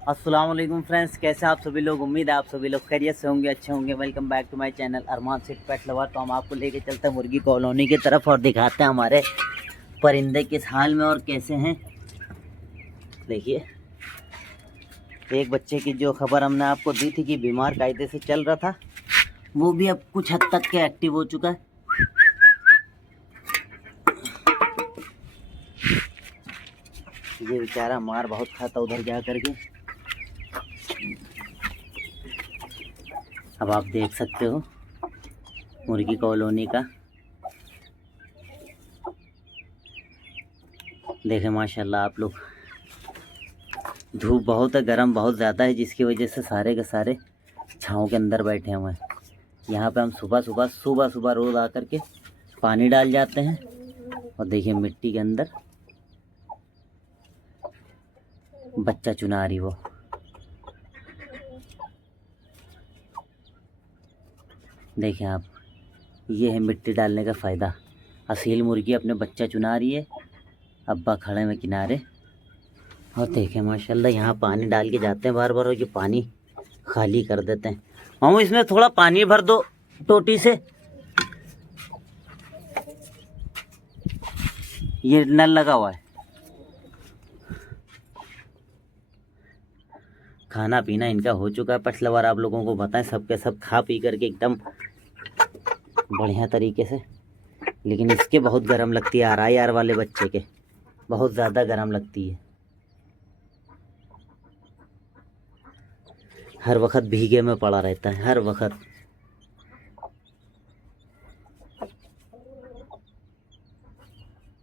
अस्सलाम वालेकुम फ्रेंड्स, कैसे आप सभी लोग। उम्मीद है आप सभी लोग खैरियत से होंगे, अच्छे होंगे। Welcome back to my channel Arman Seth pet lover. तो हम आपको लेके चलते हैं मुर्गी कॉलोनी की तरफ और दिखाते हैं हमारे परिंदे किस हाल में और कैसे हैं। देखिए, एक बच्चे की जो खबर हमने आपको दी थी कि बीमार कायदे से चल रहा था, वो भी अब कुछ हद तक के एक्टिव हो चुका है। ये बेचारा मार बहुत खाता उधर जा करके। अब आप देख सकते हो मुर्गी कॉलोनी का। देखें माशाल्लाह आप लोग, धूप बहुत है, गर्म बहुत ज़्यादा है, जिसकी वजह से सारे के सारे छाँव के अंदर बैठे हुए हैं। यहाँ पे हम सुबह सुबह रोज़ आकर के पानी डाल जाते हैं। और देखिए मिट्टी के अंदर बच्चा चुना रही वो। देखें आप, ये है मिट्टी डालने का फ़ायदा। असील मुर्गी अपने बच्चा चुना रही है, अब्बा खड़े में किनारे। और देखें माशाल्लाह, यहाँ पानी डाल के जाते हैं बार बार और ये पानी खाली कर देते हैं। मामू इसमें थोड़ा पानी भर दो टोटी से। ये नल लगा हुआ है। खाना पीना इनका हो चुका है पटलवार, आप लोगों को बताएं। सबके सब खा पी करके एकदम बढ़िया तरीके से। लेकिन इसके बहुत गर्म लगती है, RIR वाले बच्चे के बहुत ज़्यादा गर्म लगती है। हर वक्त भीगे में पड़ा रहता है, हर वक्त।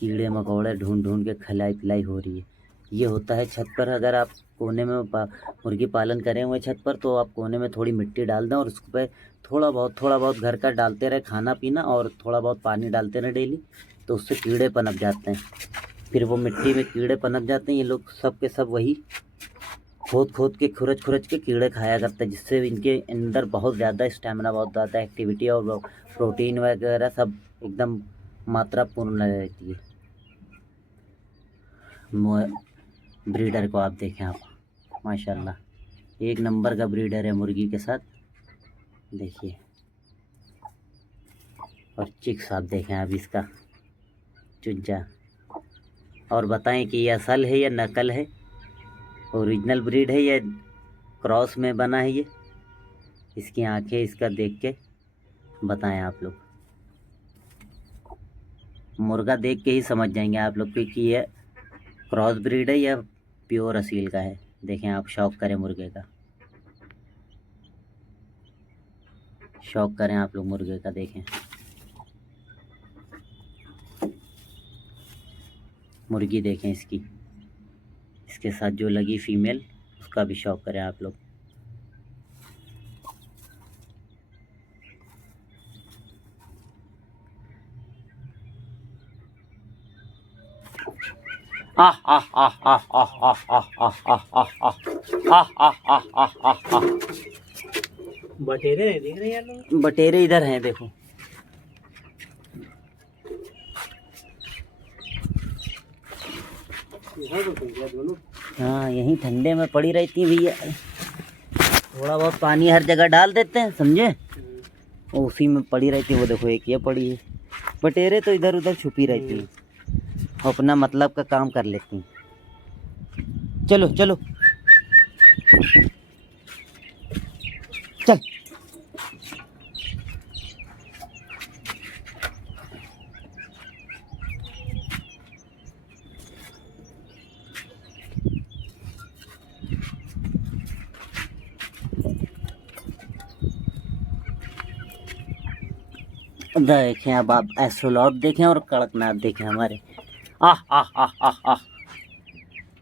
कीड़े मकोड़े ढूंढ ढूंढ के खिलाई पिलाई हो रही है। ये होता है छत पर। अगर आप कोने में मुर्गी पालन करें हुए छत पर, तो आप कोने में थोड़ी मिट्टी डाल दें और उस पर थोड़ा बहुत घर का डालते रहे खाना पीना, और थोड़ा बहुत पानी डालते रहे डेली। तो उससे कीड़े पनप जाते हैं। फिर वो मिट्टी में कीड़े पनप जाते हैं। ये लोग सब के सब वही खोद खोद के खुरच के कीड़े खाया करते हैं, जिससे इनके अंदर बहुत ज़्यादा स्टेमिना, बहुत ज़्यादा एक्टिविटी और प्रोटीन वगैरह सब एकदम मात्रा पूर्ण रहती है। ब्रीडर को आप देखें आप, माशाल्लाह एक नंबर का ब्रीडर है मुर्गी के साथ। देखिए, और चिक्स आप देखें आप इसका चुंजा। और बताएं कि ये असल है या नकल है, ओरिजिनल ब्रीड है या क्रॉस में बना है। ये इसकी आंखें इसका देख के बताएं आप लोग। मुर्गा देख के ही समझ जाएंगे आप लोग कि ये क्रॉस ब्रीड है या प्योर असील का है। देखें आप, शौक करें मुर्गे का, शौक करें आप लोग मुर्गे का। देखें मुर्गी, देखें इसकी, इसके साथ जो लगी फीमेल, उसका भी शौक करें आप लोग। आह आह आह आह आह आह आह आह आह आह आह आह आह आह आह। बटेरे दिख रहे हैं। बटेरे इधर हैं, देखो। हाँ, यहीं ठंडे में पड़ी रहती भैया। थोड़ा बहुत पानी हर जगह डाल देते हैं, समझे, वो उसी में पड़ी रहती है। वो देखो, एक ये पड़ी है। बटेरे तो इधर उधर छुपी रहती हैं, अपना मतलब का काम कर लेती हैं। चलो चलो चल। देखें अब आप, एस्ट्रोलॉट देखें और कड़कनाथ देखें हमारे। आह आह आह आह आह।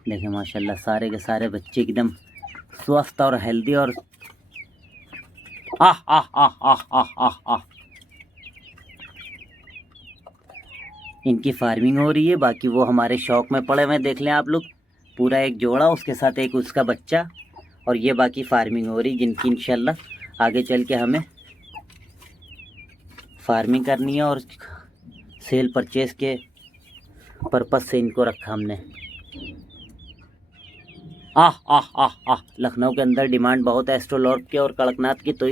देखें माशाल्लाह, सारे के सारे बच्चे एकदम स्वस्थ और हेल्दी। और आह आह आह आह आह आह आह। इनकी फार्मिंग हो रही है। बाकी वो हमारे शौक में पड़े हुए, देख लें आप लोग। पूरा एक जोड़ा, उसके साथ एक उसका बच्चा, और ये बाकी फार्मिंग हो रही, जिनकी इंशाल्लाह आगे चल के हमें फार्मिंग करनी है। और सेल परचेज के पर्पज़ से इनको रखा हमने। आह आह आह आह, लखनऊ के अंदर डिमांड बहुत है एस्ट्रोलॉर्प की और कड़कनाथ की, तो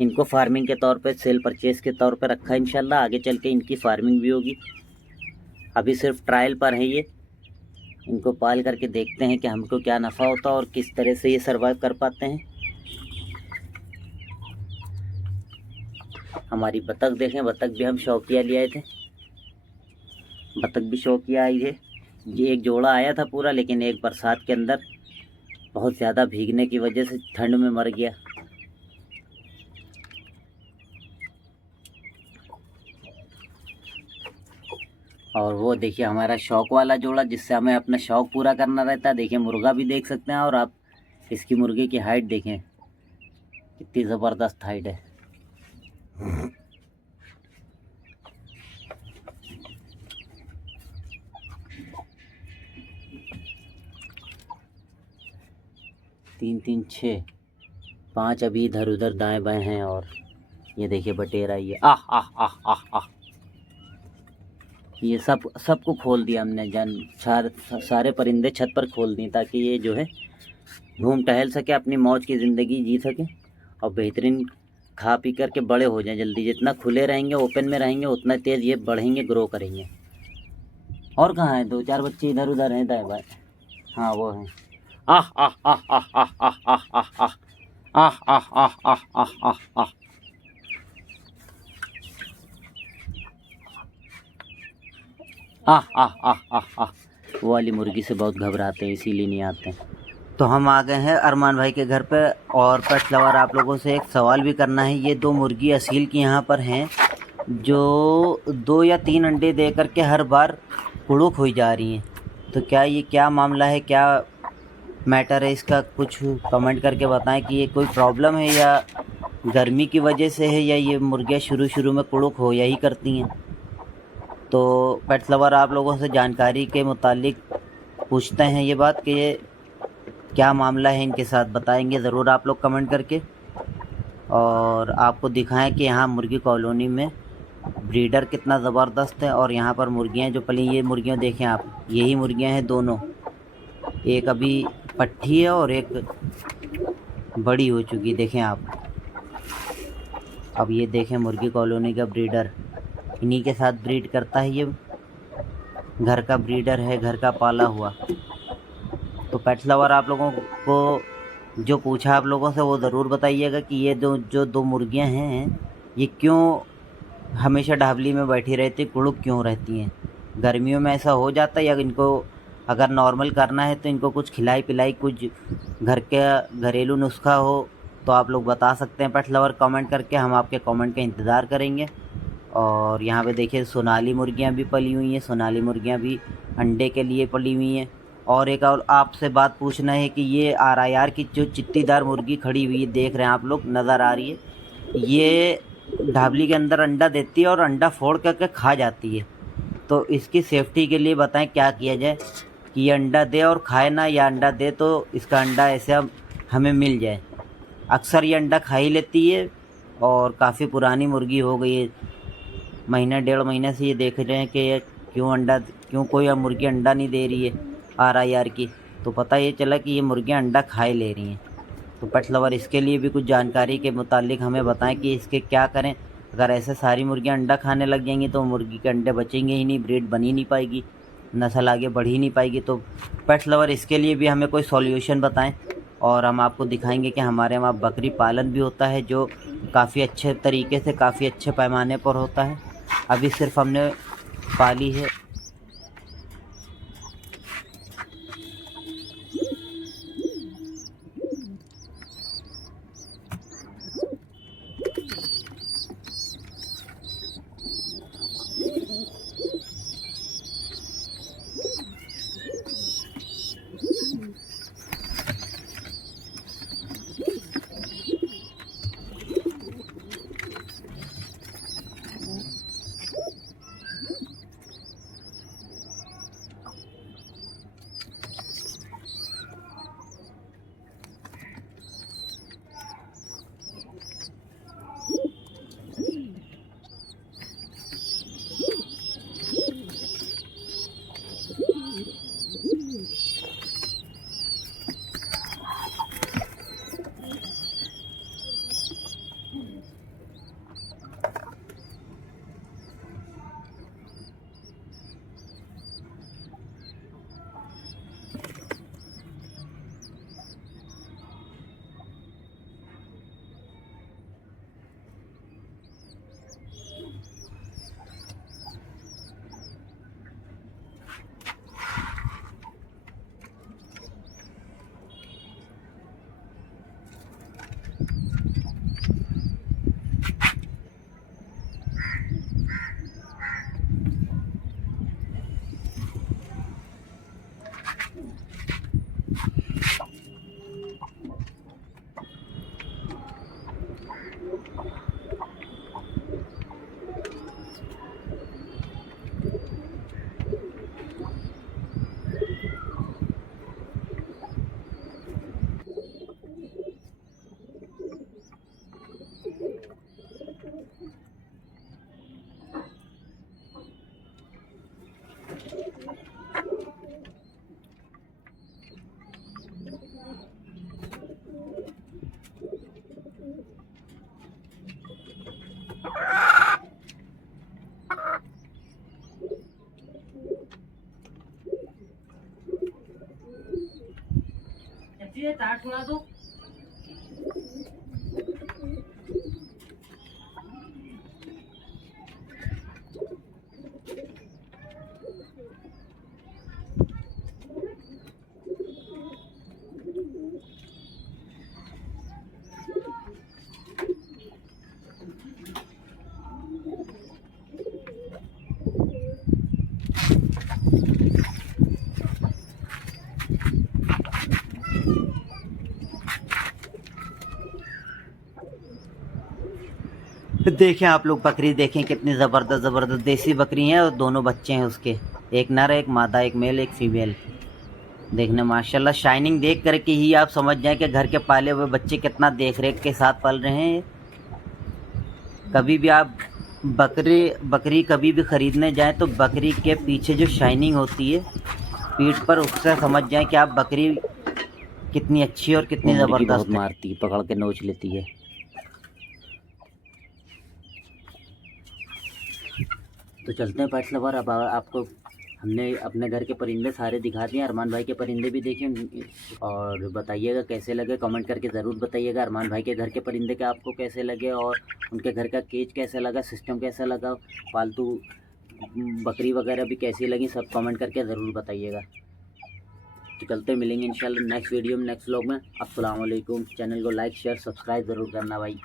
इनको फार्मिंग के तौर पे, सेल परचेज के तौर पे रखा है। इंशाल्लाह आगे चल के इनकी फार्मिंग भी होगी। अभी सिर्फ ट्रायल पर है ये, इनको पाल करके देखते हैं कि हमको क्या नफ़ा होता है और किस तरह से ये सर्वाइव कर पाते हैं। हमारी बतख देखें, बतख भी हम शौकिया ले आए थे, बतख भी शौकिया आई है। ये एक जोड़ा आया था पूरा, लेकिन एक बरसात के अंदर बहुत ज़्यादा भीगने की वजह से ठंड में मर गया। और वो देखिए हमारा शौक वाला जोड़ा, जिससे हमें अपना शौक पूरा करना रहता है। देखिए मुर्गा भी देख सकते हैं, और आप इसकी मुर्गे की हाइट देखें, कितनी ज़बरदस्त हाइट है। तीन तीन छः, 5 अभी इधर उधर दाएं बाएं हैं। और ये देखिए बटेरा, ये आह आह आह आह आह, ये सबको खोल दिया हमने, सारे परिंदे छत पर खोल दिए, ताकि ये जो है घूम टहल सके, अपनी मौज की ज़िंदगी जी सके और बेहतरीन खा पी करके बड़े हो जाएं जल्दी। जितना खुले रहेंगे, ओपन में रहेंगे, उतना तेज़ ये बढ़ेंगे, ग्रो करेंगे। और कहाँ है, 2-4 बच्चे इधर उधर हैं दाएं बाएं। हाँ वो हैं। आह आह आह आह आह आह आह आह आह आह आह आह आह आह आह आह, आह आह आह आह आह। वो वाली मुर्गी से बहुत घबराते हैं, इसीलिए नहीं आते। तो हम आ गए हैं अरमान भाई के घर पे, और पेट लवर आप लोगों से एक सवाल भी करना है। ये 2 मुर्गी असील की यहाँ पर हैं, जो 2 या 3 अंडे दे करके हर बार कुड़ुक हुई जा रही हैं। तो क्या ये क्या मामला है, क्या मैटर है इसका, कुछ कमेंट करके बताएं कि ये कोई प्रॉब्लम है, या गर्मी की वजह से है, या ये मुर्गियाँ शुरू में कुड़ुक हो यही करती हैं। तो पेट लवर आप लोगों से जानकारी के मुतालिक पूछते हैं ये बात, कि ये क्या मामला है इनके साथ, बताएंगे ज़रूर आप लोग कमेंट करके। और आपको दिखाएं कि यहाँ मुर्गी कॉलोनी में ब्रीडर कितना ज़बरदस्त है। और यहाँ पर मुर्गियाँ जो पली, ये मुर्गियाँ देखें आप, यही मुर्गियाँ हैं दोनों, एक अभी पट्ठी है और एक बड़ी हो चुकी, देखें आप। अब ये देखें मुर्गी कॉलोनी का ब्रीडर, इन्हीं के साथ ब्रीड करता है, ये घर का ब्रीडर है, घर का पाला हुआ। तो पेट लवर आप लोगों को जो पूछा आप लोगों से, वो ज़रूर बताइएगा कि ये जो 2 मुर्गियां हैं, ये क्यों हमेशा ढाबली में बैठी रहती, कुड़ुक क्यों रहती हैं। गर्मियों में ऐसा हो जाता है, या इनको अगर नॉर्मल करना है तो इनको कुछ खिलाई पिलाई, कुछ घर के घरेलू नुस्खा हो तो आप लोग बता सकते हैं पेट लवर कमेंट करके, हम आपके कमेंट का इंतज़ार करेंगे। और यहाँ पे देखिए सोनाली मुर्गियाँ भी पली हुई हैं, सोनाली मुर्गियाँ भी अंडे के लिए पली हुई हैं। और एक और आपसे बात पूछना है कि ये RIR की जो चित्तीदार मुर्गी खड़ी हुई है, देख रहे हैं आप लोग, नज़र आ रही है, ये ढाबली के अंदर अंडा देती है और अंडा फोड़ करके खा जाती है। तो इसकी सेफ्टी के लिए बताएं क्या किया जाए कि ये अंडा दे और खाए ना, या अंडा दे तो इसका अंडा ऐसे हमें मिल जाए। अक्सर ये अंडा खा ही लेती है, और काफ़ी पुरानी मुर्गी हो गई है, महीना 1.5 महीने से ये देख रहे हैं कि ये क्यों कोई मुर्गी अंडा नहीं दे रही है RIR की। तो पता ये चला कि ये मुर्गियाँ अंडा खाए ले रही हैं। तो पेट लवर इसके लिए भी कुछ जानकारी के मुतालिक हमें बताएं कि इसके क्या करें। अगर ऐसे सारी मुर्गियाँ अंडा खाने लग जाएंगी तो मुर्गी के अंडे बचेंगे ही नहीं, ब्रीड बन ही नहीं पाएगी, नस्ल आगे बढ़ ही नहीं पाएगी। तो पेट लवर इसके लिए भी हमें कोई सॉल्यूशन बताएं, और हम आपको दिखाएंगे कि हमारे वहाँ बकरी पालन भी होता है, जो काफ़ी अच्छे तरीके से, काफ़ी अच्छे पैमाने पर होता है। अभी सिर्फ हमने पाली है। ये तार छुड़ा दो। देखें आप लोग बकरी देखें कितनी ज़बरदस्त ज़बरदस्त देसी बकरी हैं और दोनों बच्चे हैं उसके, एक नर एक मादा, एक मेल एक फीमेल। देखने माशाल्लाह शाइनिंग देख करके ही आप समझ जाएं कि घर के पाले हुए बच्चे कितना देख रेख के साथ पल रहे हैं। कभी भी आप बकरी कभी भी ख़रीदने जाएं तो बकरी के पीछे जो शाइनिंग होती है पीठ पर, उससे समझ जाएं कि आप बकरी कितनी अच्छी और कितनी ज़बरदस्त मारती है, पकड़ के नोच लेती है। तो चलते हैं पेट्स लवर। अब आपको हमने अपने घर के परिंदे सारे दिखा दिए, अरमान भाई के परिंदे भी देखें और बताइएगा कैसे लगे, कमेंट करके ज़रूर बताइएगा। अरमान भाई के घर के परिंदे के आपको कैसे लगे और उनके घर का केज कैसा लगा, सिस्टम कैसा लगा, पालतू बकरी वगैरह भी कैसी लगी, सब कमेंट करके ज़रूर बताइएगा। तो चलते मिलेंगे इंशाल्लाह नेक्स्ट वीडियो में, नेक्स्ट व्लॉग में। अस्सलाम वालेकुम। चैनल को लाइक शेयर सब्सक्राइब ज़रूर करना भाई।